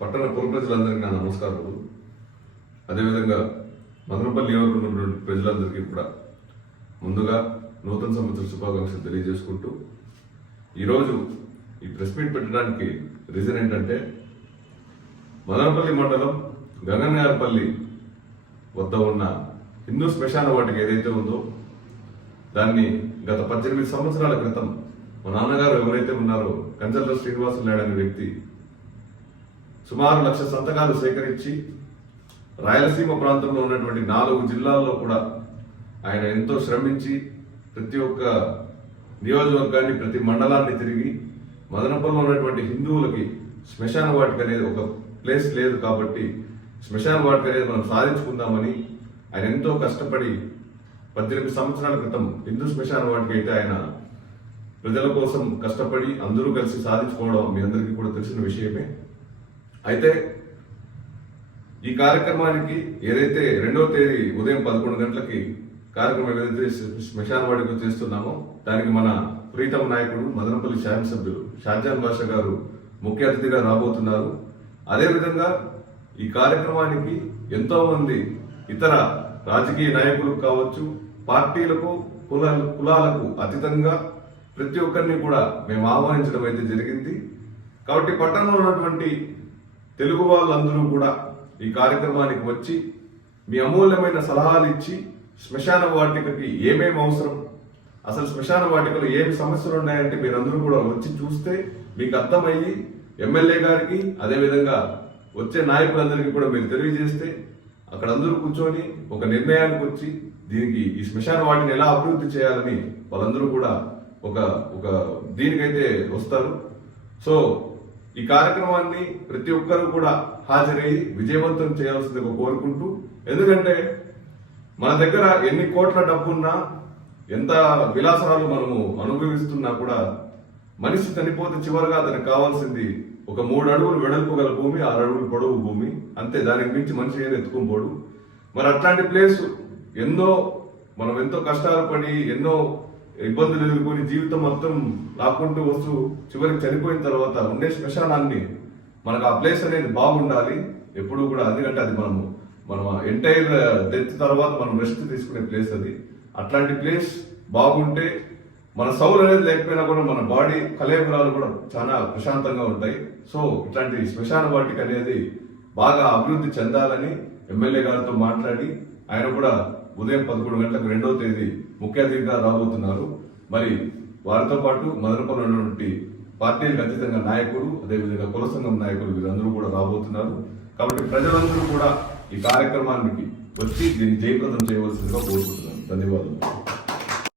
పట్టణ పుర ప్రజలందరికీ నా నమస్కారాలు. అదేవిధంగా మదనపల్లి నియోజకవర్గంలో ఉన్నటువంటి ప్రజలందరికీ కూడా ముందుగా నూతన సంవత్సర శుభాకాంక్షలు తెలియజేసుకుంటూ ఈరోజు ఈ ప్రెస్ మీట్ పెట్టడానికి రీజన్ ఏంటంటే మదనపల్లి మండలం గగన్యారపల్లి వద్ద ఉన్న హిందూ శ్మశాన వాటికి ఏదైతే ఉందో దాన్ని గత పద్దెనిమిది సంవత్సరాల క్రితం మా నాన్నగారు ఎవరైతే ఉన్నారో కంచర్ల శ్రీనివాసులు నాయుడు అనే వ్యక్తి సుమారు లక్ష సంతకాలు సేకరించి రాయలసీమ ప్రాంతంలో ఉన్నటువంటి నాలుగు జిల్లాల్లో కూడా ఆయన ఎంతో శ్రమించి ప్రతి ఒక్క నియోజకవర్గాన్ని ప్రతి మండలాన్ని తిరిగి మదనపల్లిలో ఉన్నటువంటి హిందువులకి శ్మశాన వాటిక అనేది ఒక ప్లేస్ లేదు కాబట్టి శ్మశాన వాటిక అనేది మనం సాధించుకుందామని ఆయన ఎంతో కష్టపడి పద్దెనిమిది సంవత్సరాల క్రితం హిందూ శ్మశాన వాటికి అయితే ఆయన ప్రజల కోసం కష్టపడి అందరూ కలిసి సాధించుకోవడం మీ అందరికీ కూడా తెలిసిన విషయమే. అయితే ఈ కార్యక్రమానికి ఏదైతే రెండవ తేదీ ఉదయం పదకొండు గంటలకి కార్యక్రమం ఏదైతే శ్మశానవాడికి చేస్తున్నామో దానికి మన ప్రీతం నాయకుడు మదనపల్లి శాసనసభ్యులు షాజాన్ భాష గారు ముఖ్య అతిథిగా రాబోతున్నారు. అదేవిధంగా ఈ కార్యక్రమానికి ఎంతోమంది ఇతర రాజకీయ నాయకులు కావచ్చు పార్టీలకు కుల కులాలకు అతీతంగా ప్రతి ఒక్కరిని కూడా మేము ఆహ్వానించడం అయితే జరిగింది. కాబట్టి పట్టణంలో ఉన్నటువంటి తెలుగు వాళ్ళందరూ కూడా ఈ కార్యక్రమానికి వచ్చి మీ అమూల్యమైన సలహాలు ఇచ్చి శ్మశాన వాటికకి ఏమేమి అవసరం? అసలు శ్మశాన వాటికలో ఏమి సమస్యలు ఉన్నాయంటే మీరందరూ కూడా వచ్చి చూస్తే మీకు అర్థమయ్యి ఎమ్మెల్యే గారికి అదేవిధంగా వచ్చే నాయకులందరికీ కూడా మీరు తెలియజేస్తే అక్కడ అందరూ కూర్చొని ఒక నిర్ణయానికి వచ్చి దీనికి ఈ శ్మశాన వాటిని ఎలా అభివృద్ధి చేయాలని వాళ్ళందరూ కూడా ఒక ఒక దీనికైతే వస్తారు. సో ఈ కార్యక్రమాన్ని ప్రతి ఒక్కరూ కూడా హాజరై విజయవంతం చేయాల్సిందిగా కోరుకుంటూ ఎందుకంటే మన దగ్గర ఎన్ని కోట్ల డబ్బున్నా ఎంత విలాసాలు మనము అనుభవిస్తున్నా కూడా మనిషి చనిపోతే చివరిగా అతనికి కావాల్సింది ఒక మూడు అడుగులు వెడల్పు గల భూమి ఆరు అడుగులు పొడవు భూమి. అంతే దానికి మించి మనిషి ఏది ఎత్తుకుపోడు. మరి అట్లాంటి ప్లేస్ ఎన్నో మనం ఎంతో కష్టాలు పడి ఎన్నో ఇబ్బందులు ఎదుర్కొని జీవితం మొత్తం లాక్కుంటూ వస్తూ చివరికి చనిపోయిన తర్వాత ఉండే శ్మశానాన్ని మనకు ఆ ప్లేస్ అనేది బాగుండాలి. ఎప్పుడు కూడా ఎందుకంటే అది మనము మనం ఎంటైర్ డెత్ తర్వాత మనం రెస్ట్ తీసుకునే ప్లేస్ అది. అట్లాంటి ప్లేస్ బాగుంటే మన సౌలు అనేది లేకపోయినా కూడా మన బాడీ కలేబరాలు కూడా చాలా ప్రశాంతంగా ఉంటాయి. సో ఇట్లాంటి శ్మశాన వాటికి అనేది బాగా అభివృద్ధి చెందాలని ఎమ్మెల్యే గారితో మాట్లాడి ఆయన కూడా ఉదయం పదకొండు గంటలకు రెండవ తేదీ ముఖ్య అతిథిగా రాబోతున్నారు. మరి వారితో పాటు మదనపల్లి ఉన్నటువంటి పార్టీలకు అతీతంగా నాయకులు అదేవిధంగా కుల సంఘం నాయకులు వీరందరూ కూడా రాబోతున్నారు. కాబట్టి ప్రజలందరూ కూడా ఈ కార్యక్రమానికి వచ్చి దీన్ని జయప్రదం చేయవలసిందిగా కోరుకుంటున్నాను. ధన్యవాదాలు